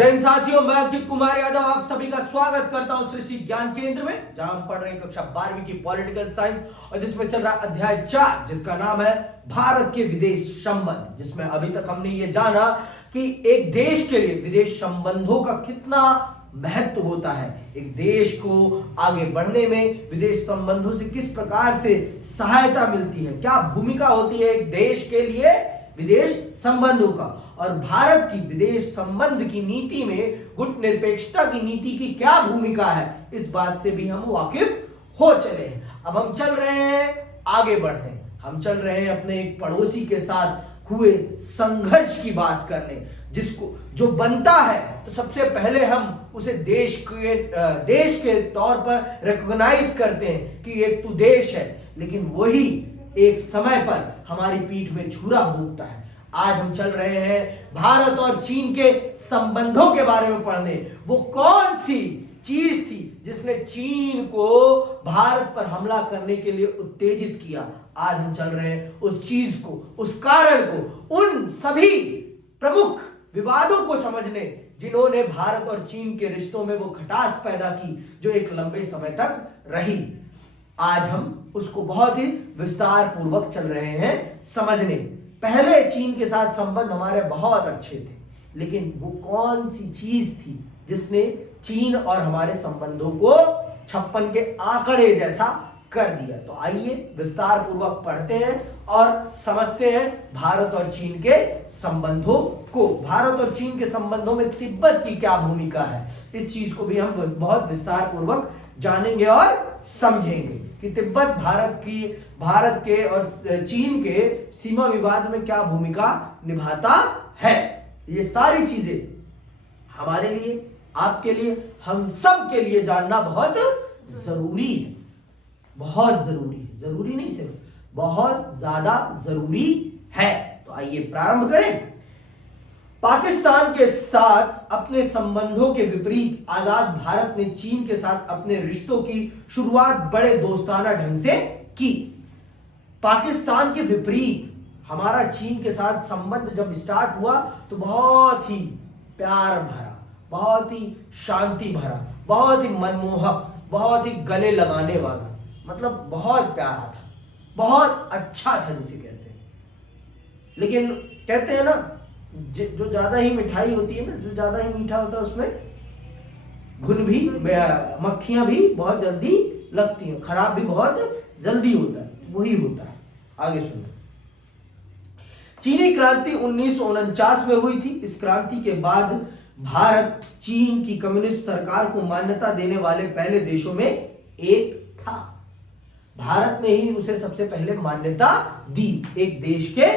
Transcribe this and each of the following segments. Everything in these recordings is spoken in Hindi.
जय हिंद साथियों, मैं अंकित कुमार यादव आप सभी का स्वागत करता हूं सृष्टि ज्ञान केंद्र में, जहां हम पढ़ रहे हैं कक्षा 12वीं की पॉलिटिकल साइंस और जिसमें चल रहा अध्याय 4 जिसका नाम है भारत के विदेश संबंध। जिसमें अभी तक हमने ये जाना कि एक देश के लिए विदेश संबंधों का कितना महत्व होता है, एक देश को आगे बढ़ने में विदेश संबंधों से किस प्रकार से सहायता मिलती है, क्या भूमिका होती है एक देश के लिए विदेश संबंधों का, और भारत की विदेश संबंध की नीति में गुटनिरपेक्षता की नीति की क्या भूमिका है, इस बात से भी हम वाकिफ हो चले हैं। अब हम चल रहे हैं आगे बढ़ रहे हैं, हम चल रहे हैं अपने एक पड़ोसी के साथ हुए संघर्ष की बात करने, जिसको जो बनता है तो सबसे पहले हम उसे देश के तौर पर रिकॉग्नाइज करते हैं कि एक तो देश है, लेकिन वही एक समय पर हमारी पीठ में छुरा भोंकता है। आज हम चल रहे हैं भारत और चीन के संबंधों के बारे में पढ़ने। वो कौन सी चीज थी जिसने चीन को भारत पर हमला करने के लिए उत्तेजित किया। आज हम चल रहे हैं उस चीज को, उस कारण को, उन सभी प्रमुख विवादों को समझने जिन्होंने भारत और चीन के रिश्तों में वो खटास पैदा की जो एक लंबे समय तक रही। आज हम उसको बहुत ही विस्तार पूर्वक चल रहे हैं समझने। पहले चीन के साथ संबंध हमारे बहुत अच्छे थे, लेकिन वो कौन सी चीज थी जिसने चीन और हमारे संबंधों को 56 के आंकड़े जैसा कर दिया। तो आइए विस्तार पूर्वक पढ़ते हैं और समझते हैं भारत और चीन के संबंधों को। भारत और चीन के संबंधों में तिब्बत की क्या भूमिका है, इस चीज को भी हम बहुत विस्तार पूर्वक जानेंगे और समझेंगे कि तिब्बत भारत के और चीन के सीमा विवाद में क्या भूमिका निभाता है। ये सारी चीजें हमारे लिए, आपके लिए, हम सब के लिए जानना बहुत जरूरी है, बहुत जरूरी है। जरूरी नहीं सिर्फ, बहुत ज्यादा जरूरी है। तो आइए प्रारंभ करें। पाकिस्तान के साथ अपने संबंधों के विपरीत आजाद भारत ने चीन के साथ अपने रिश्तों की शुरुआत बड़े दोस्ताना ढंग से की। पाकिस्तान के विपरीत हमारा चीन के साथ संबंध जब स्टार्ट हुआ तो बहुत ही प्यार भरा, बहुत ही शांति भरा, बहुत ही मनमोहक, बहुत ही गले लगाने वाला, मतलब बहुत प्यारा था, बहुत अच्छा था जिसे कहते हैं। लेकिन कहते हैं ना, जो ज्यादा ही मिठाई होती है ना, जो ज्यादा ही मीठा होता है उसमें घुन भी, मक्खियां भी बहुत जल्दी लगती हैं, खराब भी बहुत जल्दी होता है, वही होता है। आगे सुनो। चीनी क्रांति 1949 में हुई थी। इस क्रांति के बाद भारत चीन की कम्युनिस्ट सरकार को मान्यता देने वाले पहले देशों में एक था। भारत ने ही उसे सबसे पहले मान्यता दी एक देश के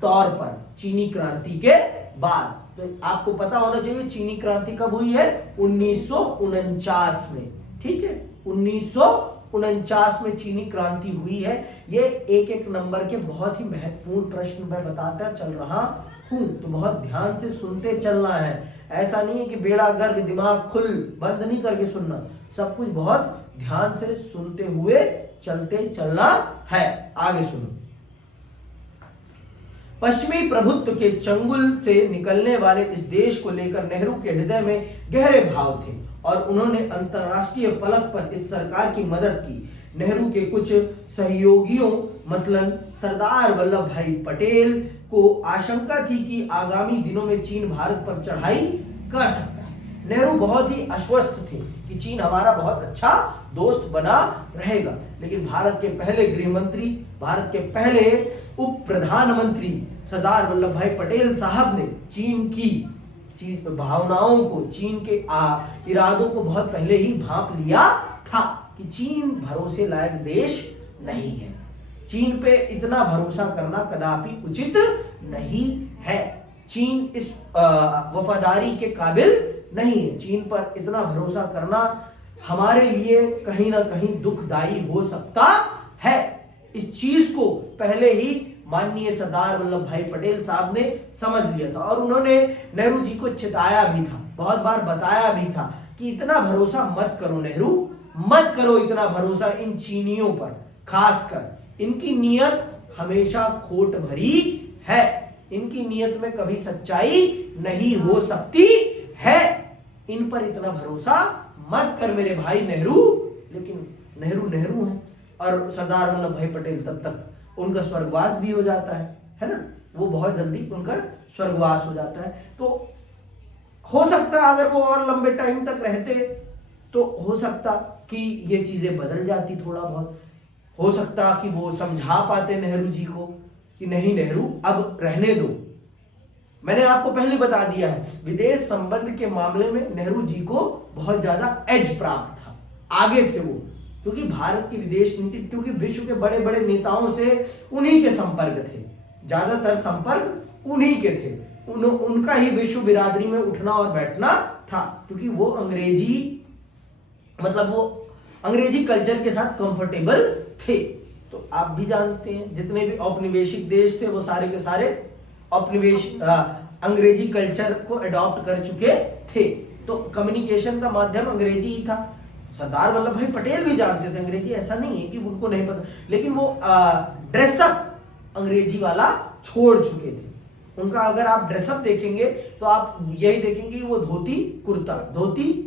तौर पर चीनी क्रांति के बाद। तो आपको पता होना चाहिए चीनी क्रांति कब हुई है, 1949 में। ठीक है, 1949 में चीनी क्रांति हुई है। ये एक एक नंबर के बहुत ही महत्वपूर्ण प्रश्न मैं बताता चल रहा हूं, तो बहुत ध्यान से सुनते चलना है। ऐसा नहीं है कि बेड़ा गर्क, दिमाग खुल बंद नहीं करके सुनना, सब कुछ बहुत ध्यान से सुनते हुए चलते चलना है। आगे सुनो। पश्चिमी प्रभुत्व के चंगुल से निकलने वाले इस देश को लेकर नेहरू के हृदय में गहरे भाव थे और उन्होंने अंतर्राष्ट्रीय फलक पर इस सरकार की मदद की। नेहरू के कुछ सहयोगियों मसलन सरदार वल्लभ भाई पटेल को आशंका थी कि आगामी दिनों में चीन भारत पर चढ़ाई कर सकता है। नेहरू बहुत ही आश्वस्त थे कि चीन हमारा बहुत अच्छा दोस्त बना रहेगा, लेकिन भारत के पहले गृह मंत्री, भारत के पहले उप प्रधानमंत्री सरदार वल्लभ भाई पटेल साहब ने चीन की भावनाओं को, चीन के इरादों को बहुत पहले ही भांप लिया था कि चीन भरोसे लायक देश नहीं है, चीन पे इतना भरोसा करना कदापि उचित नहीं है, चीन इस वफादारी के काबिल नहीं है, चीन पर इतना भरोसा करना हमारे लिए कहीं ना कहीं दुखदाई हो सकता है। इस चीज को पहले ही माननीय सरदार वल्लभ भाई पटेल साहब ने समझ लिया था और उन्होंने नेहरू जी को चिताया भी था, बहुत बार बताया भी था कि इतना भरोसा मत करो नेहरू, मत करो इतना भरोसा इन चीनियों पर, खासकर इनकी नीयत हमेशा खोट भरी है, इनकी नीयत में कभी सच्चाई नहीं हो सकती है। इन पर इतना भरोसा मत कर मेरे भाई नेहरू। लेकिन नेहरू नेहरू है और सरदार वल्लभ भाई पटेल तब तक उनका स्वर्गवास भी हो जाता है ना, वो बहुत जल्दी उनका स्वर्गवास हो जाता है। तो हो सकता अगर वो और लंबे टाइम तक रहते तो हो सकता कि ये चीजें बदल जाती, थोड़ा बहुत हो सकता कि वो समझा पाते नेहरू जी को कि नहीं नेहरू अब रहने दो। मैंने आपको पहले बता दिया है, विदेश संबंध के मामले में नेहरू जी को बहुत ज्यादा एज प्राप्त था, आगे थे वो, क्योंकि भारत की विदेश नीति, क्योंकि विश्व के बड़े बड़े नेताओं से उन्हीं के संपर्क थे, ज्यादातर संपर्क उन्हीं के थे, उनका ही विश्व बिरादरी में उठना और बैठना था, क्योंकि वो अंग्रेजी कल्चर के साथ कंफर्टेबल थे। तो आप भी जानते हैं जितने भी औपनिवेशिक देश थे वो सारे के सारे अंग्रेजी कल्चर को अडॉप्ट कर चुके थे। तो कम्युनिकेशन का माध्यम अंग्रेजी ही था। सरदार वल्लभ भाई पटेल भी जानते थे अंग्रेजी, ऐसा नहीं है कि उनको नहीं पता, लेकिन वो ड्रेसअप अंग्रेजी वाला छोड़ चुके थे। उनका अगर आप ड्रेसअप देखेंगे तो आप यही देखेंगे कि वो धोती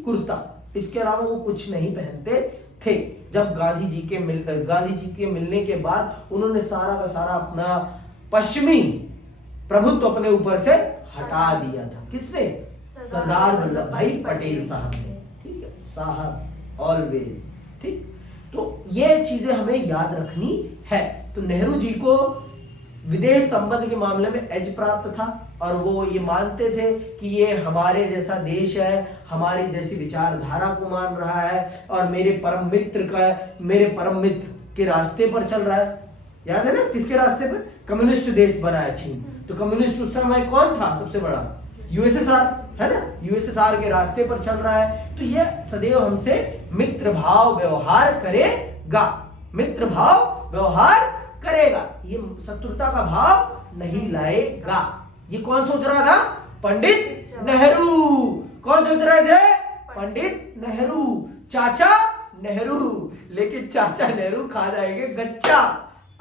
कुर्ता, इसके अलावा वो कुछ नहीं पहनते थे। जब गांधी जी के मिलने के बाद उन्होंने सारा का सारा अपना पश्चिमी प्रभुत्व अपने ऊपर से हटा दिया था। किसने? सरदार वल्लभ भाई पटेल साहब ने। ठीक है, साहब ऑलवेज। ठीक, तो ये चीजें हमें याद रखनी है। तो नेहरू जी को विदेश संबंध के मामले में एज प्राप्त था और वो ये मानते थे कि ये हमारे जैसा देश है, हमारी जैसी विचारधारा को मान रहा है और मेरे परम मित्र के रास्ते पर चल रहा है। याद है ना किसके रास्ते पर? कम्युनिस्ट देश बना है चीन। तो कम्युनिस्ट उस समय कौन था सबसे बड़ा? यूएसएसआर, है ना, यूएसएसआर के रास्ते पर चल रहा है। तो ये सदैव हमसे मित्र भाव व्यवहार करेगा, ये शत्रुता का भाव नहीं लाएगा। ये कौन सोच रहा था? पंडित नेहरू। कौन सोच रहे थे? पंडित नेहरू, चाचा नेहरू। लेकिन चाचा नेहरू खा जाएंगे गच्चा।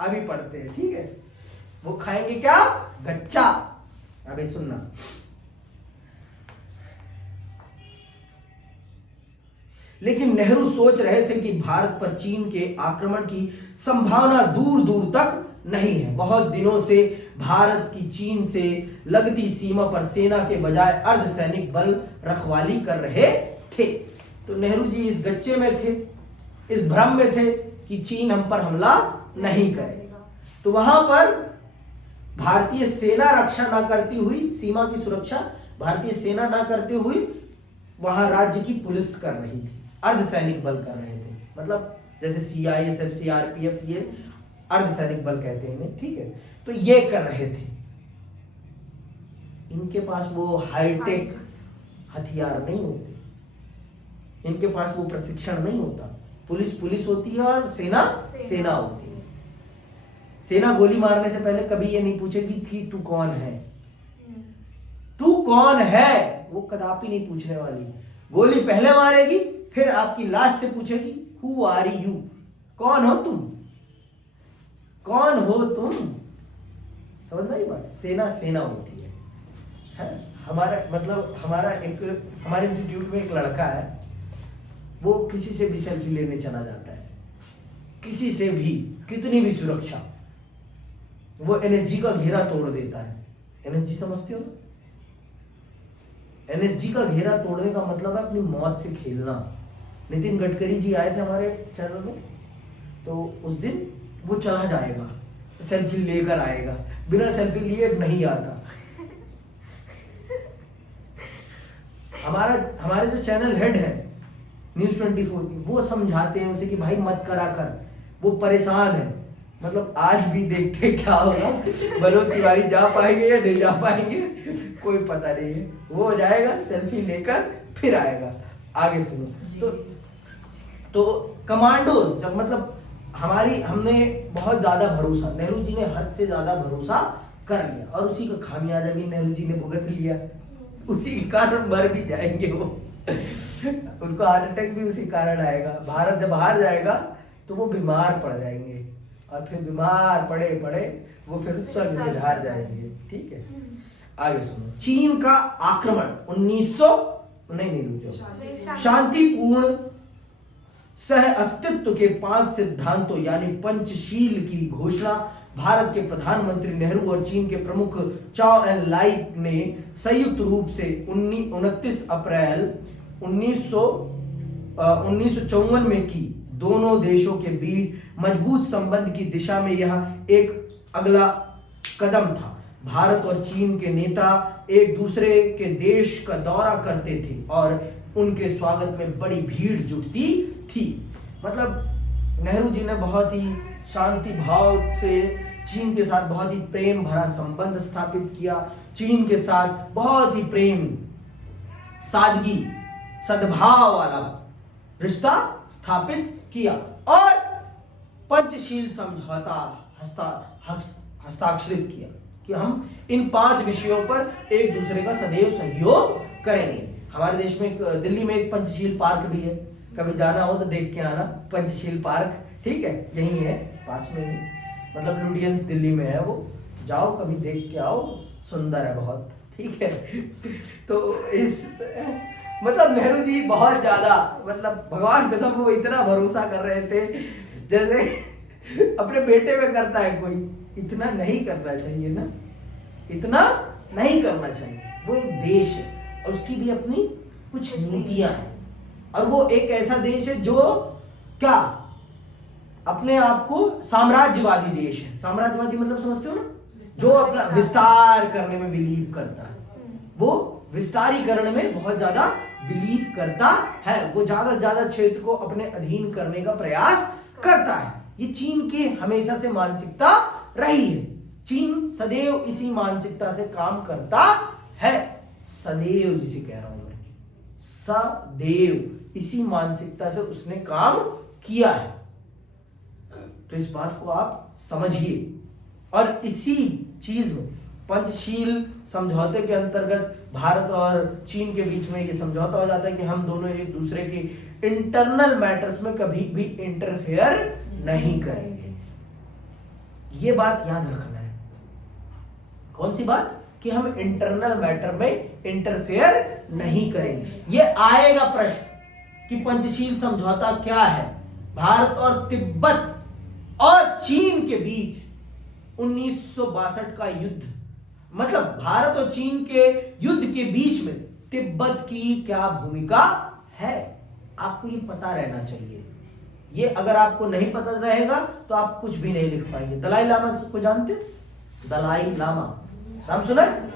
अभी पढ़ते हैं, ठीक है, वो खाएंगे क्या? गच्चा। अभी सुनना, लेकिन नेहरू सोच रहे थे कि भारत पर चीन के आक्रमण की संभावना दूर दूर तक नहीं है। बहुत दिनों से भारत की चीन से लगती सीमा पर सेना के बजाय अर्धसैनिक बल रखवाली कर रहे थे। तो नेहरू जी इस गच्चे में थे, इस भ्रम में थे कि चीन हम पर हमला नहीं करेगा। तो वहां पर भारतीय सेना रक्षा ना करती हुई, सीमा की सुरक्षा भारतीय सेना ना करते हुई वहां राज्य की पुलिस कर रही थी, अर्धसैनिक बल कर रहे थे। मतलब जैसे सीआईएसएफ, सीआरपीएफ, ये अर्धसैनिक बल कहते हैं इन्हें, ठीक है। तो ये कर रहे थे। इनके पास वो हाईटेक हथियार नहीं होते, इनके पास वो प्रशिक्षण नहीं होता। पुलिस होती है और सेना होती है। सेना गोली मारने से पहले कभी ये नहीं पूछेगी कि तू कौन है, वो कदापि नहीं पूछने वाली। गोली पहले मारेगी, फिर आपकी लाश से पूछेगी हु आर यू, कौन हो तुम। समझ में आई बात? सेना होती है? हमारे इंस्टीट्यूट में एक लड़का है, वो किसी से भी सेल्फी लेने चला जाता है, किसी से भी, कितनी भी सुरक्षा, वो एनएसजी का घेरा तोड़ देता है। एनएसजी समझते हो? एनएसजी का घेरा तोड़ने का मतलब है अपनी मौत से खेलना। नितिन गडकरी जी आए थे हमारे चैनल में, तो उस दिन वो चला जाएगा, सेल्फी लेकर आएगा, बिना सेल्फी लिए नहीं आता। हमारे जो चैनल हेड है न्यूज़ 24 की, वो समझाते हैं उसे कि भाई मत करा कर, वो परेशान है। मतलब आज भी देखते क्या होगा, मनोज तिवारी जा पाएंगे या नहीं जा पाएंगे कोई पता नहीं है। वो हो जाएगा, सेल्फी लेकर फिर आएगा। आगे सुनो। तो कमांडोज, जब मतलब हमने बहुत ज्यादा भरोसा, नेहरू जी ने हद से ज्यादा भरोसा कर लिया और उसी का खामियाजा भी नेहरू जी ने भुगत लिया। उसी के कारण मर भी जाएंगे वो उनको हार्ट अटैक भी उसी कारण आएगा। भारत जब हार जाएगा तो वो बीमार पड़ जाएंगे और फिर बीमार पड़े वो फिर स्वर्ग से हार जाएंगे। ठीक है, आगे सुनो। चीन का आक्रमण नहीं रुक जाओ, शांतिपूर्ण सह अस्तित्व के 5 सिद्धांतों यानी पंचशील की घोषणा भारत के प्रधानमंत्री नेहरू और चीन के प्रमुख चाओ एन लाई ने संयुक्त रूप से 29 अप्रैल 1954 में की। दोनों देशों के बीच मजबूत संबंध की दिशा में यह एक अगला कदम था। भारत और चीन के नेता एक दूसरे के देश का दौरा करते थे और उनके स्वागत में बड़ी भीड़ जुटती थी। मतलब नेहरू जी ने बहुत ही शांति भाव से चीन के साथ बहुत ही प्रेम भरा संबंध स्थापित किया। चीन के साथ बहुत ही प्रेम, सादगी, सद्भाव वाला रिश्ता स्थापित किया और पंचशील समझौता हस्ताक्षरित किया कि हम इन 5 विषयों पर एक दूसरे का सदैव सहयोग करेंगे। हमारे देश में दिल्ली में एक पंचशील पार्क भी है, कभी जाना हो तो देख के आना। पंचशील पार्क, ठीक है, यही है पास में ही, मतलब लुडियंस दिल्ली में है वो, जाओ कभी देख के आओ, सुंदर है बहुत, ठीक है। तो इस मतलब नेहरू जी बहुत ज्यादा, मतलब भगवान कसम वो इतना भरोसा कर रहे थे जैसे अपने बेटे में करता है कोई। इतना नहीं करना चाहिए ना, इतना नहीं करना चाहिए। वो एक देश है और उसकी भी अपनी कुछ नीतियां हैं और वो एक ऐसा देश है जो क्या अपने आप को साम्राज्यवादी देश है। साम्राज्यवादी मतलब समझते हो ना, जो अपना विस्तार करने में बिलीव करता है, वो विस्तारीकरण में बहुत ज्यादा बिलीव करता है। वो ज्यादा से ज्यादा क्षेत्र को अपने अधीन करने का प्रयास करता है। ये चीन की हमेशा से मानसिकता रही है। चीन सदैव इसी मानसिकता से काम करता है। सदैव जिसे कह रहा हूं मैं, सदैव इसी मानसिकता से उसने काम किया है। तो इस बात को आप समझिए। और इसी चीज में पंचशील समझौते के अंतर्गत भारत और चीन के बीच में ये समझौता हो जाता है कि हम दोनों एक दूसरे के इंटरनल मैटर्स में कभी भी इंटरफेयर नहीं करेंगे। ये बात याद रखना है। कौन सी बात? कि हम इंटरनल मैटर में इंटरफेयर नहीं करेंगे। ये आएगा प्रश्न कि पंचशील समझौता क्या है। भारत और तिब्बत और चीन के बीच 1962 का युद्ध, मतलब भारत और चीन के युद्ध के बीच में तिब्बत की क्या भूमिका है, आपको ये पता रहना चाहिए। ये अगर आपको नहीं पता रहेगा तो आप कुछ भी नहीं लिख पाएंगे। दलाई लामा को जानते? दलाई लामा नाम सुना है?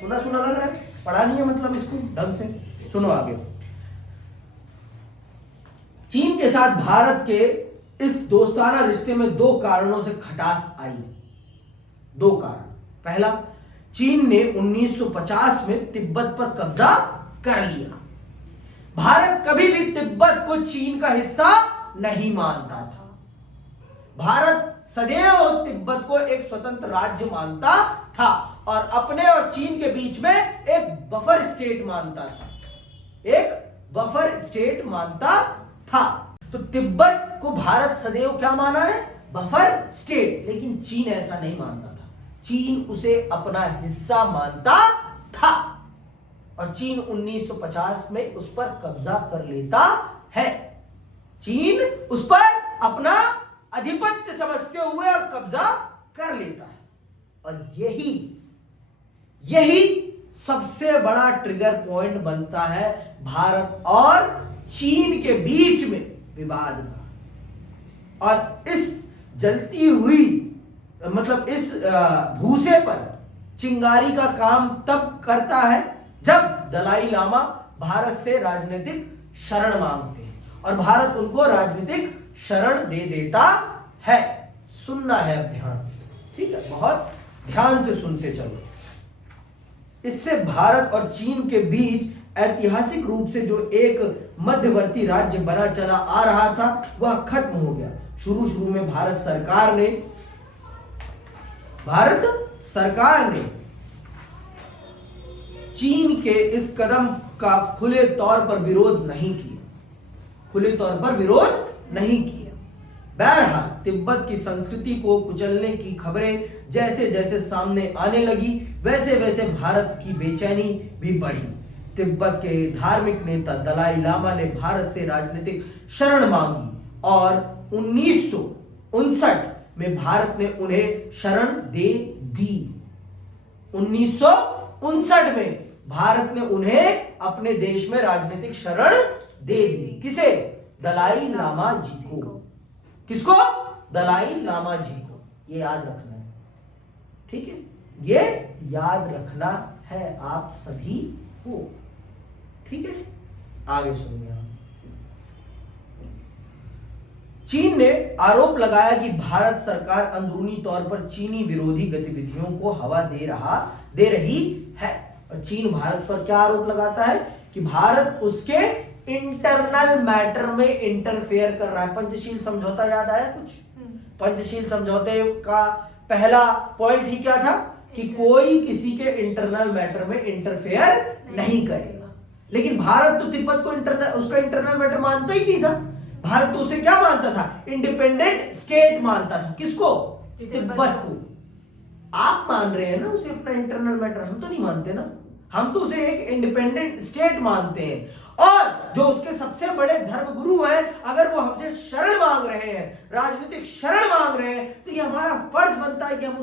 सुना लग रहा है, पढ़ा नहीं है मतलब इसको ढंग से सुनो आगे। चीन के साथ भारत के इस दोस्ताना रिश्ते में 2 कारणों से खटास आई। 2 कारण। पहला, चीन ने 1950 में तिब्बत पर कब्जा कर लिया। भारत कभी भी तिब्बत को चीन का हिस्सा नहीं मानता था। भारत सदैव तिब्बत को एक स्वतंत्र राज्य मानता था और अपने और चीन के बीच में एक बफर स्टेट मानता था। एक बफर स्टेट मानता था। तो तिब्बत को भारत सदैव क्या माना है? Buffer state. लेकिन चीन ऐसा नहीं मानता था। चीन उसे अपना हिस्सा मानता था और चीन 1950 में उस पर कब्जा कर लेता है। चीन उस पर अपना आधिपत्य समझते हुए और कब्जा कर लेता है। और यही सबसे बड़ा ट्रिगर पॉइंट बनता है भारत और चीन के बीच में विवाद का। और इस जलती हुई मतलब इस भूसे पर चिंगारी का काम तब करता है जब दलाई लामा भारत से राजनीतिक शरण मांगते हैं और भारत उनको राजनीतिक शरण दे देता है। सुनना है अब ध्यान से, ठीक है? बहुत ध्यान से सुनते चलो। इससे भारत और चीन के बीच ऐतिहासिक रूप से जो एक मध्यवर्ती राज्य बना चला आ रहा था वह खत्म हो गया। शुरू में भारत सरकार ने चीन के इस कदम का खुले तौर पर विरोध नहीं किया। बहरहाल तिब्बत की संस्कृति को कुचलने की खबरें जैसे जैसे सामने आने लगी वैसे वैसे भारत की बेचैनी भी बढ़ी। तिब्बत के धार्मिक नेता दलाई लामा ने भारत से राजनीतिक शरण मांगी और 1959 में भारत ने उन्हें शरण दे दी। 1959 में भारत ने उन्हें अपने देश में राजनीतिक शरण दे दी। किसे? दलाई लामा जी को। किसको? दलाई लामा जी को। ये याद रखना है, ठीक है? ये याद रखना है आप सभी को, ठीक है? आगे सुनिए। चीन ने आरोप लगाया कि भारत सरकार अंदरूनी तौर पर चीनी विरोधी गतिविधियों को हवा दे रही है। और चीन भारत पर क्या आरोप लगाता है कि भारत उसके इंटरनल मैटर में इंटरफेयर कर रहा है। पंचशील समझौता याद आया कुछ? पंचशील समझौते का पहला पॉइंट ही क्या था कि कोई किसी के इंटरनल मैटर में इंटरफेयर नहीं करेगा। लेकिन भारत तो तिब्बत को उसका इंटरनल मैटर मानता ही नहीं था। भारत तो उसे क्या मानता था? इंडिपेंडेंट स्टेट मानता था। किसको? तिब्बत को। आप मान रहे हैं ना उसे अपना इंटरनल मैटर, हम तो नहीं मानते ना। हम तो उसे एक इंडिपेंडेंट स्टेट मानते हैं। और जो उसके सबसे बड़े धर्मगुरु हैं, अगर वो हमसे शरण मांग रहे हैं, राजनीतिक शरण मांग रहे हैं, तो ये हमारा फर्ज बनता है कि हम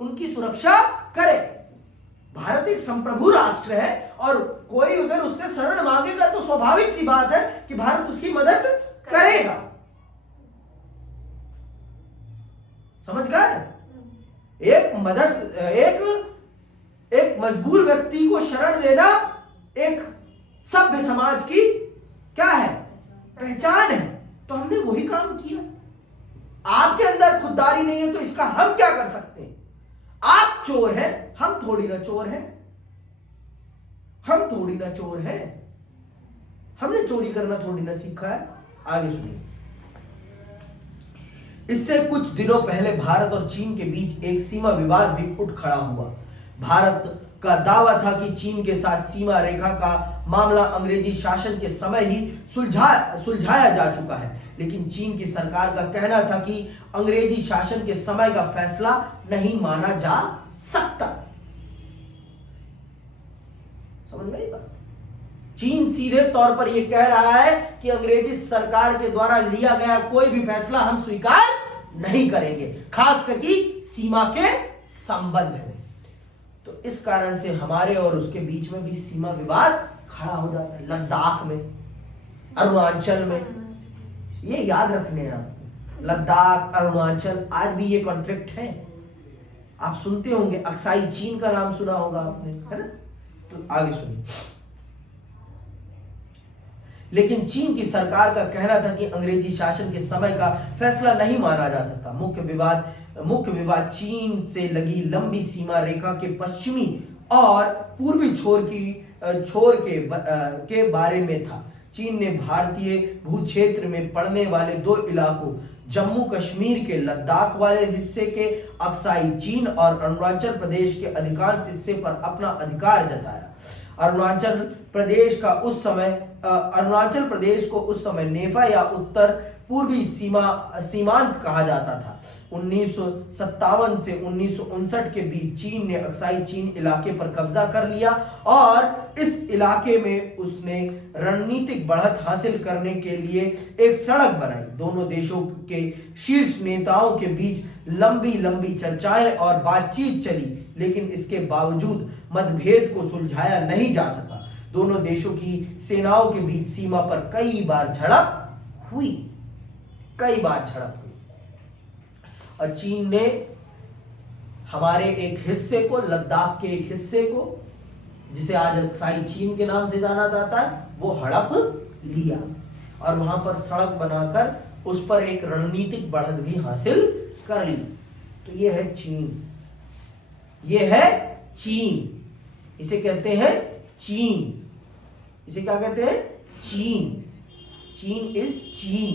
उनकी सुरक्षा करें। भारत एक संप्रभु राष्ट्र है और कोई अगर उससे शरण मांगेगा तो स्वाभाविक सी बात है कि भारत उसकी मदद करेगा। समझ गए? एक मजबूर व्यक्ति को शरण देना एक सभ्य समाज की क्या है? पहचान है। तो हमने वही काम किया। आपके अंदर खुददारी नहीं है तो इसका हम क्या कर सकते हैं? आप चोर हैं, हम थोड़ी ना चोर हैं। हम थोड़ी ना चोर हैं। हमने चोरी करना थोड़ी ना सीखा है। आगे सुनिए। इससे कुछ दिनों पहले भारत और चीन के बीच एक सीमा विवाद भी उठ खड़ा हुआ। भारत का दावा था कि चीन के साथ सीमा रेखा का मामला अंग्रेजी शासन के समय ही सुलझाया जा चुका है, लेकिन चीन की सरकार का कहना था कि अंग्रेजी शासन के समय का फैसला नहीं माना जा सकता। समझ में आई बात? चीन सीधे तौर पर यह कह रहा है कि अंग्रेजी सरकार के द्वारा लिया गया कोई भी फैसला हम स्वीकार नहीं करेंगे, खास करके सीमा के संबंध में। तो इस कारण से हमारे और उसके बीच में भी सीमा विवाद खड़ा हो जाता है। लद्दाख में, अरुणाचल में, ये याद रखने हैं आपको। लद्दाख, अरुणाचल, आज भी ये कॉन्फ्लिक्ट है। आप सुनते होंगे, अक्साई चीन का नाम सुना होगा आपने, है ना? तो आगे सुनिए। लेकिन चीन की सरकार का कहना था कि अंग्रेजी शासन के समय का फैसला नहीं माना जा सकता। मुख्य विवाद चीन से लगी लंबी सीमा रेखा के पश्चिमी और पूर्वी छोर के बारे में था। चीन ने भारतीय भूक्षेत्र में पड़ने वाले दो इलाकों, जम्मू कश्मीर के लद्दाख वाले हिस्से के अक्साई चीन और अरुणाचल प्रदेश के अधिकांश हिस्से पर अपना अधिकार जताया। अरुणाचल प्रदेश को उस समय नेफा या उत्तर पूर्वी सीमांत कहा जाता था। 1957 से 1959 के बीच चीन ने अक्साई चीन इलाके पर कब्जा कर लिया और इस इलाके में उसने रणनीतिक बढ़त हासिल करने के लिए एक सड़क बनाई। दोनों देशों के शीर्ष नेताओं के बीच लंबी चर्चाएं और बातचीत चली, लेकिन इसके बावजूद मतभेद को सुलझाया नहीं जा सका। दोनों देशों की सेनाओं के बीच सीमा पर कई बार झड़प हुई और चीन ने हमारे एक हिस्से को, लद्दाख के एक हिस्से को, जिसे आज अक्साई चीन के नाम से जाना जाता है, वो हड़प लिया और वहां पर सड़क बनाकर उस पर एक रणनीतिक बढ़त भी हासिल कर ली। तो ये है चीन। इसे कहते हैं चीन। इसे क्या कहते हैं? चीन इज चीन।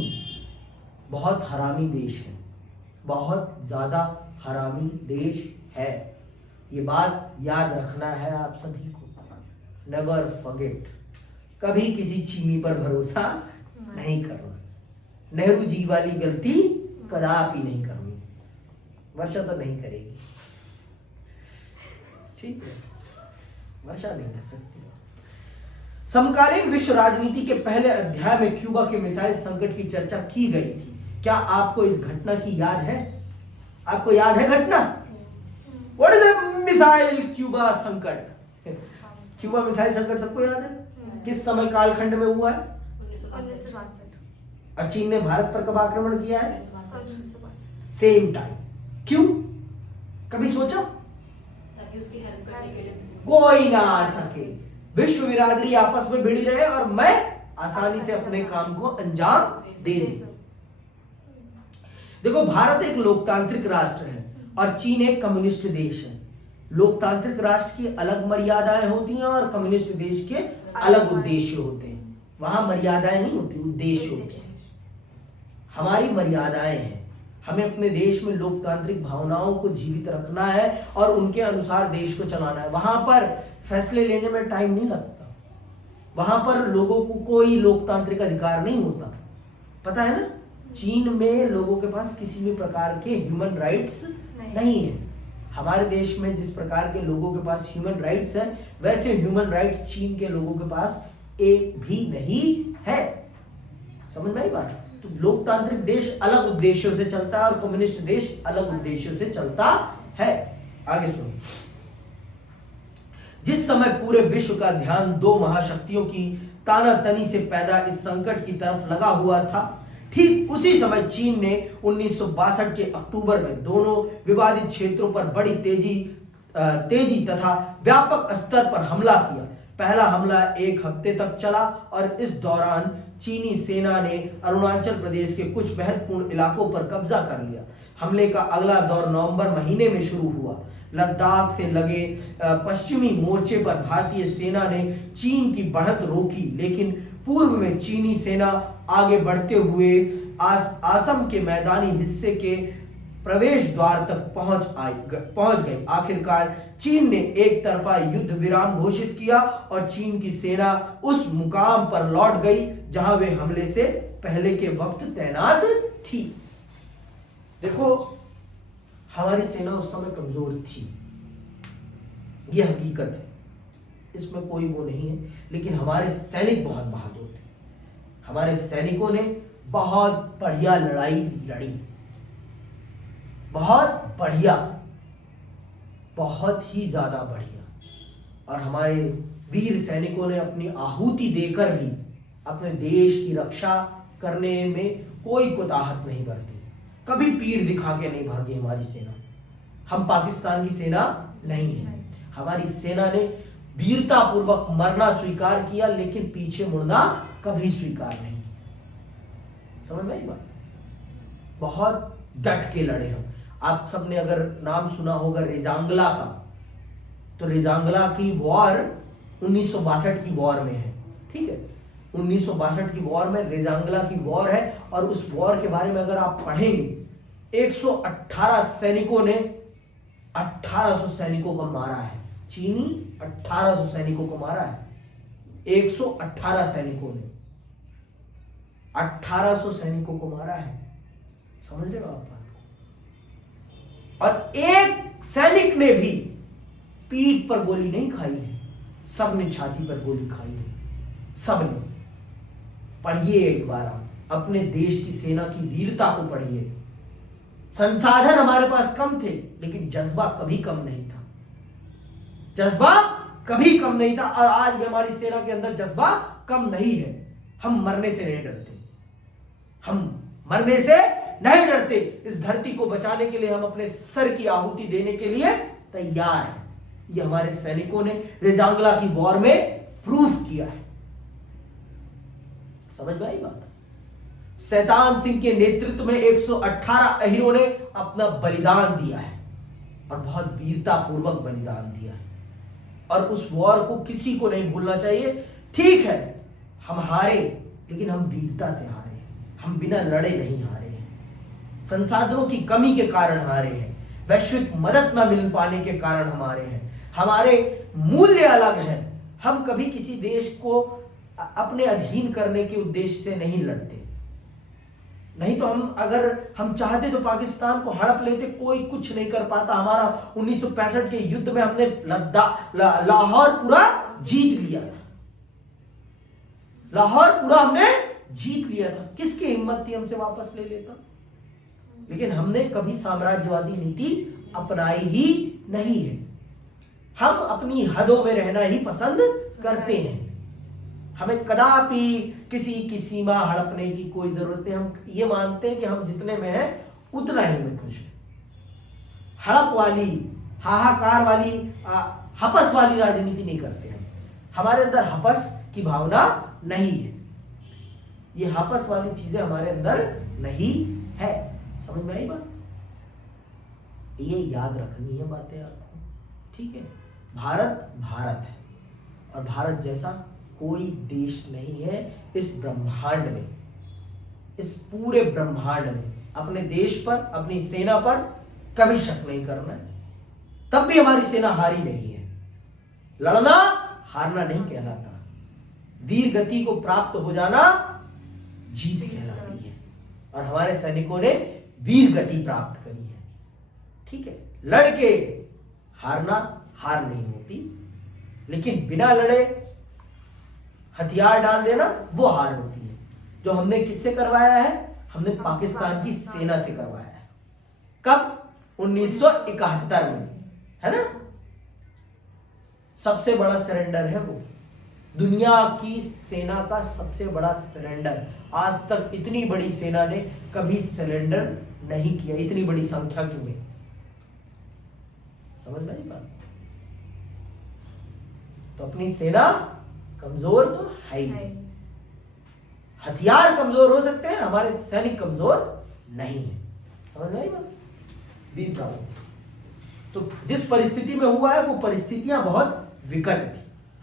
बहुत हरामी देश है, बहुत ज्यादा हरामी देश है। ये बात याद रखना है आप सभी को। Never forget. कभी किसी चीनी पर भरोसा नहीं करना। नेहरू जी वाली गलती कदापि नहीं करनी। वर्षा तो नहीं करेगी, ठीक है? वर्षा नहीं कर सकती। समकालीन विश्व राजनीति के पहले अध्याय में क्यूबा के मिसाइल संकट की चर्चा की गई थी। क्या आपको इस घटना की याद है? आपको याद है घटना? What is the missile Cuba संकट? क्यूबा मिसाइल संकट सबको याद है? किस समय कालखंड में हुआ है? 1962। और चीन ने भारत पर कब आक्रमण किया है? 1962। Same time. क्यों? कभी सोचा? ताकि उसकी हेल्प करने के लिए कोई ना आ सके, विश्व बिरादरी आपस में भिड़ी रहे और मैं आसानी से अपने काम को अंजाम दे दूं। देखो, भारत एक लोकतांत्रिक राष्ट्र है और चीन एक कम्युनिस्ट देश है। लोकतांत्रिक राष्ट्र की अलग मर्यादाएं होती हैं और कम्युनिस्ट देश के अलग उद्देश्य होते हैं। वहां मर्यादाएं नहीं होती, उद्देश्य होते हैं। हमारी मर्यादाएं हैं, हमें अपने देश में लोकतांत्रिक भावनाओं को जीवित रखना है और उनके अनुसार देश को चलाना है। वहां पर फैसले लेने में टाइम नहीं लगता, वहां पर लोगों को कोई लोकतांत्रिक अधिकार नहीं होता। पता है ना, चीन में लोगों के पास किसी भी प्रकार के ह्यूमन राइट्स नहीं है। हमारे देश में जिस प्रकार के लोगों के पास ह्यूमन राइट्स हैं, वैसे ह्यूमन राइट्स चीन के लोगों के पास एक भी नहीं है। समझ में आई बात? तो लोकतांत्रिक देश अलग उद्देश्यों से चलता है और कम्युनिस्ट देश अलग उद्देश्यों से चलता है। आगे सुनो। जिस समय पूरे विश्व का ध्यान दो महाशक्तियों की तानातनी से पैदा इस संकट की तरफ लगा हुआ था, ठीक उसी समय चीन ने 1962 के अक्टूबर में दोनों विवादित क्षेत्रों पर बड़ी तेजी तथा व्यापक स्तर पर हमला किया। पहला हमला एक हफ्ते तक चला और इस दौरान चीनी सेना ने अरुणाचल प्रदेश के कुछ महत्वपूर्ण इलाकों पर कब्जा कर लिया। हमले का अगला दौर नवंबर महीने में शुरू हुआ। लद्दाख से लगे पश्चिमी मोर्चे पर भारतीय सेना ने चीन की बढ़त रोकी, लेकिन पूर्व में चीनी सेना आगे बढ़ते हुए असम के मैदानी हिस्से के प्रवेश द्वार तक पहुंच गई। आखिरकार चीन ने एक तरफा युद्ध विराम घोषित किया और चीन की सेना उस मुकाम पर लौट गई जहां वे हमले से पहले के वक्त तैनात थी। देखो, हमारी सेना उस समय कमजोर थी, यह हकीकत है, इसमें कोई वो नहीं है। लेकिन हमारे सैनिक बहुत बहादुर थे। हमारे सैनिकों ने बहुत बढ़िया लड़ाई लड़ी, बहुत बढ़िया, बहुत ही ज्यादा बढ़िया। और हमारे वीर सैनिकों ने अपनी आहुति देकर भी अपने देश की रक्षा करने में कोई कोताहत नहीं बरती। कभी पीठ दिखा के नहीं भागी हमारी सेना। हम पाकिस्तान की सेना नहीं है। हमारी सेना ने वीरता पूर्वक मरना स्वीकार किया, लेकिन पीछे मुड़ना कभी स्वीकार नहीं किया। समझ में आई बात? बहुत डट के लड़े हम। आप सबने अगर नाम सुना होगा रेजांगला का, तो रेजांगला की वॉर 1962 की वॉर में है। ठीक है, 1962 की वॉर में रेजांगला की वॉर है और उस वॉर के बारे में अगर आप पढ़ेंगे, 118 सैनिकों ने 1800 सैनिकों को मारा है। चीनी 1800 सैनिकों को मारा है। 118 सैनिकों ने 1800 सैनिकों को मारा है। समझ रहे हो आप बात? और एक सैनिक ने भी पीठ पर गोली नहीं खाई है, सबने छाती पर गोली खाई है, सबने। पढ़िए एक बार, आप अपने देश की सेना की वीरता को पढ़िए। संसाधन हमारे पास कम थे, लेकिन जज्बा कभी कम नहीं था। जज्बा कभी कम नहीं था और आज भी हमारी सेना के अंदर जज्बा कम नहीं है। हम मरने से नहीं डरते, हम मरने से नहीं डरते। इस धरती को बचाने के लिए हम अपने सर की आहुति देने के लिए तैयार हैं। ये हमारे सैनिकों ने रेजांगला की वॉर में प्रूफ किया है। समझ में आई बात? शैतान सिंह के नेतृत्व में 118 अहीरों ने अपना बलिदान दिया है और बहुत वीरता पूर्वक बलिदान दिया है। और उस वॉर को किसी को नहीं भूलना चाहिए। ठीक है, हम हारे, लेकिन हम वीरता से हारे हैं। हम बिना लड़े नहीं हारे हैं। संसाधनों की कमी के कारण हारे हैं, वैश्विक मदद न मिल पाने के कारण हम हारे हैं। हमारे मूल्य अलग हैं। हम कभी किसी देश को अपने अधीन करने के उद्देश्य से नहीं लड़ते। नहीं तो अगर हम चाहते तो पाकिस्तान को हड़प लेते, कोई कुछ नहीं कर पाता। हमारा 1965 के युद्ध में हमने लाहौर पूरा जीत लिया था। लाहौर पूरा हमने जीत लिया था, किसकी हिम्मत थी हमसे वापस ले लेता? लेकिन हमने कभी साम्राज्यवादी नीति अपनाई ही नहीं है। हम अपनी हदों में रहना ही पसंद करते हैं। हमें कदापि किसी की सीमा हड़पने की कोई जरूरत नहीं। हम ये मानते हैं कि हम जितने में हैं उतना ही में खुश हैं। हड़प वाली, हाहाकार वाली, हपस वाली राजनीति नहीं करते हम। हमारे अंदर हपस की भावना नहीं है। ये हपस वाली चीजें हमारे अंदर नहीं है। समझ में आई बात? ये याद रखनी है बातें आपको, ठीक है? भारत भारत है और भारत जैसा कोई देश नहीं है इस ब्रह्मांड में, इस पूरे ब्रह्मांड में। अपने देश पर, अपनी सेना पर कभी शक नहीं करना है। तब भी हमारी सेना हारी नहीं है। लड़ना हारना नहीं कहलाता। वीर गति को प्राप्त हो जाना जीत कहलाती है और हमारे सैनिकों ने वीर गति प्राप्त करी है, ठीक है? लड़के हारना हार नहीं होती, लेकिन बिना लड़े हथियार डाल देना वो हार होती है। जो हमने किससे करवाया है? हमने पाकिस्तान की सेना से करवाया है। कब? 1971 में, है ना? सबसे बड़ा सरेंडर है वो, दुनिया की सेना का सबसे बड़ा सरेंडर। आज तक इतनी बड़ी सेना ने कभी सरेंडर नहीं किया, इतनी बड़ी संख्या क्यों में। समझ में आई बात? तो अपनी सेना कमजोर तो है ही। हथियार कमजोर हो सकते हैं, हमारे सैनिक कमजोर नहीं है। समझ में आई बात? Be proud. तो जिस परिस्थिति में हुआ है वो परिस्थितियां बहुत विकट थी।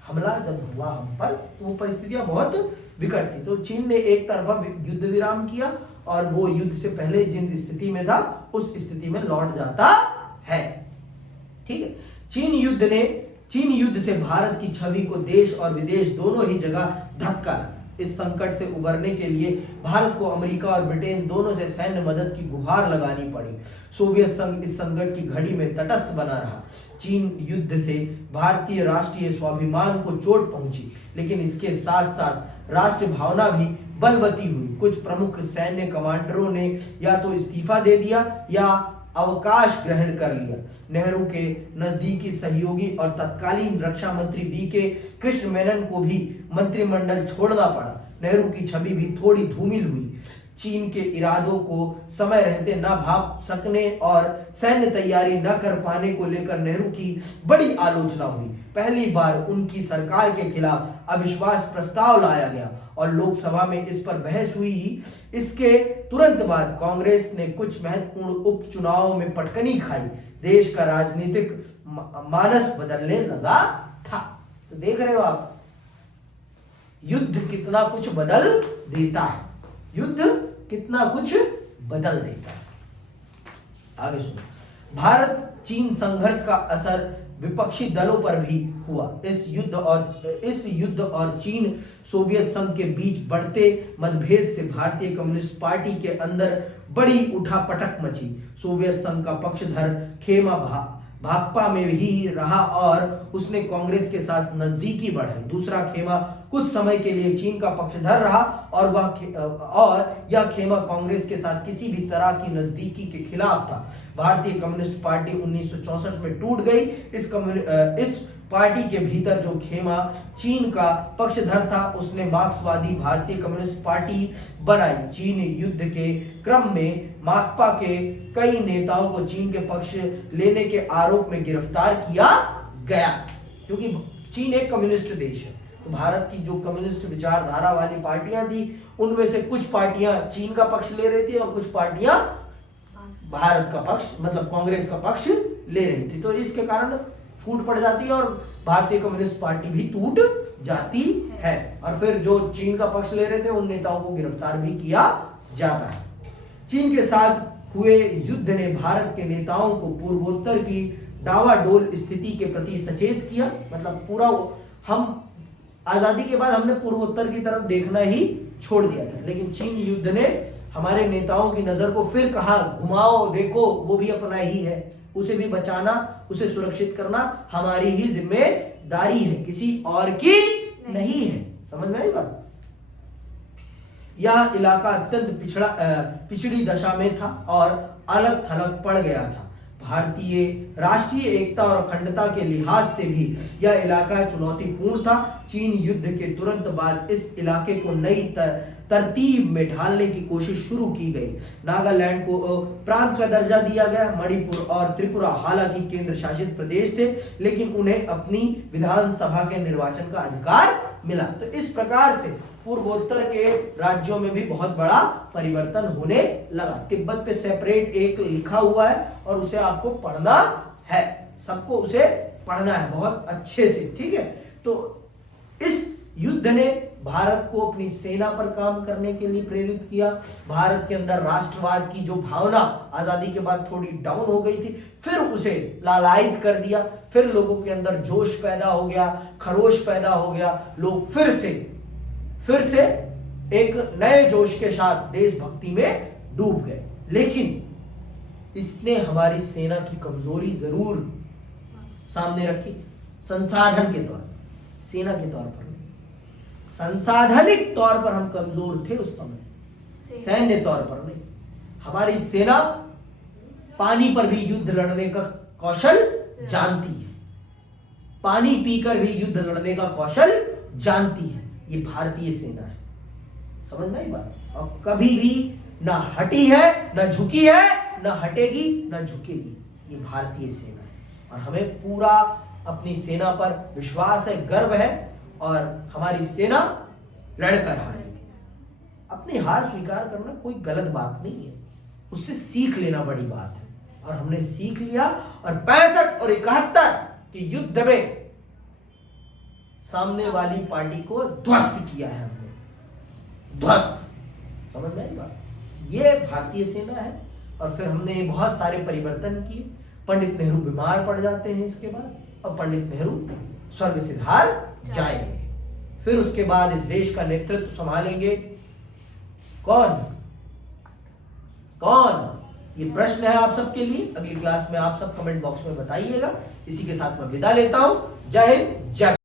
हमला जब हुआ हम पर तो वो परिस्थितियां बहुत विकट थी। तो चीन ने एक तरफा युद्ध विराम किया और वो युद्ध से पहले जिन स्थिति में था उस स्थिति में लौट जाता है, ठीक है? चीन युद्ध से भारत की छवि को देश और विदेश दोनों ही जगह धक्का लगा। इस संकट से उबरने के लिए भारत को अमेरिका और ब्रिटेन दोनों से सैन्य मदद की गुहार लगानी पड़ी। सोवियत संघ इस संकट की घड़ी में तटस्थ बना रहा। चीन युद्ध से भारतीय राष्ट्रीय स्वाभिमान को चोट पहुंची, लेकिन इसके साथ साथ राष्ट्र भावना भी बलवती हुई। कुछ प्रमुख सैन्य कमांडरों ने या तो इस्तीफा दे दिया या अवकाश ग्रहण कर लिया। नेहरू के नजदीकी सहयोगी और तत्कालीन रक्षा मंत्री वी.के. कृष्ण मेनन को भी मंत्रिमंडल छोड़ना पड़ा। नेहरू की छवि भी थोड़ी धूमिल हुई। चीन के इरादों को समय रहते न भांप सकने और सैन्य तैयारी न कर पाने को लेकर नेहरू की बड़ी आलोचना हुई। पहली बार उनकी सरकार के खिलाफ अविश्वास प्रस्ताव लाया गया और लोकसभा में इस पर बहस हुई। इसके तुरंत बाद कांग्रेस ने कुछ महत्वपूर्ण उपचुनावों में पटकनी खाई। देश का राजनीतिक मानस बदलने लगा था। तो देख रहे हो आप, युद्ध कितना कुछ बदल देता है। युद्ध कितना कुछ बदल देता है। आगे सुनो। भारत चीन संघर्ष का असर विपक्षी दलों पर भी हुआ। इस युद्ध और चीन सोवियत संघ के बीच बढ़ते मतभेद से भारतीय कम्युनिस्ट पार्टी के अंदर बड़ी उठापटक मची। सोवियत संघ का पक्षधर खेमा भाकपा में ही रहा और उसने कांग्रेस के साथ नजदीकी बढ़ाई। दूसरा खेमा कुछ समय के लिए चीन का पक्षधर रहा और यह खेमा कांग्रेस के साथ किसी भी तरह की नजदीकी के खिलाफ था। भारतीय कम्युनिस्ट पार्टी 1964 में टूट गई। इस पार्टी के भीतर जो खेमा चीन का पक्षधर था उसने मार्क्सवादी भारतीय कम्युनिस्ट पार्टी बनाई। चीन युद्ध के क्रम में माकपा के कई नेताओं को चीन के पक्ष लेने के आरोप में गिरफ्तार किया गया, क्योंकि चीन एक कम्युनिस्ट देश है। तो भारत की जो कम्युनिस्ट विचारधारा वाली पार्टियां थी उनमें से कुछ पार्टियां चीन का पक्ष ले रही थी और कुछ पार्टियां भारत का पक्ष मतलब कांग्रेस का पक्ष ले रही थी। तो इसके कारण फूट पड़ जाती है और भारतीय कम्युनिस्ट पार्टी भी टूट जाती है और फिर जो चीन का पक्ष ले रहे थे उन नेताओं को गिरफ्तार भी किया जाता है। चीन के साथ हुए युद्ध ने भारत के नेताओं को पूर्वोत्तर की डावाडोल स्थिति के प्रति सचेत किया। मतलब पूरा हम आजादी के बाद हमने पूर्वोत्तर की तरफ देखना ही छोड़ दिया था, लेकिन चीन युद्ध ने हमारे नेताओं की नजर को फिर कहा घुमाओ देखो वो भी अपना ही है, उसे भी बचाना उसे सुरक्षित करना हमारी ही जिम्मेदारी है, किसी और की नहीं है। समझ में आई बात? यह इलाका अत्यंत पिछड़ी दशा में था और अलग थलग पड़ गया था। भारतीय राष्ट्रीय एकता और अखंडता के लिहाज से भी यह इलाका चुनौतीपूर्ण था। चीन युद्ध के तुरंत बाद इस इलाके को नई तरतीब में ढालने की कोशिश शुरू की गई। नागालैंड को प्रांत का दर्जा दिया गया। मणिपुर और त्रिपुरा हालांकि केंद्र शासित प्रदेश थे, लेकिन उन्हें अपनी विधानसभा के निर्वाचन का अधिकार मिला। तो इस प्रकार से पूर्वोत्तर के राज्यों में भी बहुत बड़ा परिवर्तन होने लगा। तिब्बत पे सेपरेट एक लिखा हुआ है और उसे आपको पढ़ना है, सबको उसे पढ़ना है बहुत अच्छे से, ठीक है। तो इस युद्ध ने भारत को अपनी सेना पर काम करने के लिए प्रेरित किया। भारत के अंदर राष्ट्रवाद की जो भावना आजादी के बाद थोड़ी डाउन हो गई थी, फिर उसे लालायित कर दिया। फिर लोगों के अंदर जोश पैदा हो गया, खरोश पैदा हो गया। लोग फिर से एक नए जोश के साथ देशभक्ति में डूब गए। लेकिन इसने हमारी सेना की कमजोरी जरूर सामने रखी, संसाधन के तौर पर, सेना के तौर पर नहीं, संसाधनिक तौर पर हम कमजोर थे उस समय, सैन्य तौर पर नहीं। हमारी सेना पानी पर भी युद्ध लड़ने का कौशल जानती है, पानी पीकर भी युद्ध लड़ने का कौशल जानती है। ये भारतीय सेना है, समझ में आई बात। और कभी भी ना हटी है, ना झुकी है, ना हटेगी, ना झुकेगी। ये भारतीय सेना है और हमें पूरा अपनी सेना पर विश्वास है, गर्व है और हमारी सेना लड़कर हारेगी। अपनी हार स्वीकार करना कोई गलत बात नहीं है, उससे सीख लेना बड़ी बात है। और हमने सीख लिया और 65 और 71 के युद्ध में सामने वाली पार्टी को ध्वस्त किया है हमने, ध्वस्त, समझ में आई बात। ये भारतीय सेना है। और फिर हमने बहुत सारे परिवर्तन किए। पंडित नेहरू बीमार पड़ जाते हैं इसके बाद, और पंडित नेहरू स्वर्ग सिधार जाएंगे। फिर उसके बाद इस देश का नेतृत्व संभालेंगे कौन? ये प्रश्न है आप सबके लिए। अगली क्लास में आप सब कमेंट बॉक्स में बताइएगा। इसी के साथ मैं विदा लेता हूं। जय हिंद, जय भारत।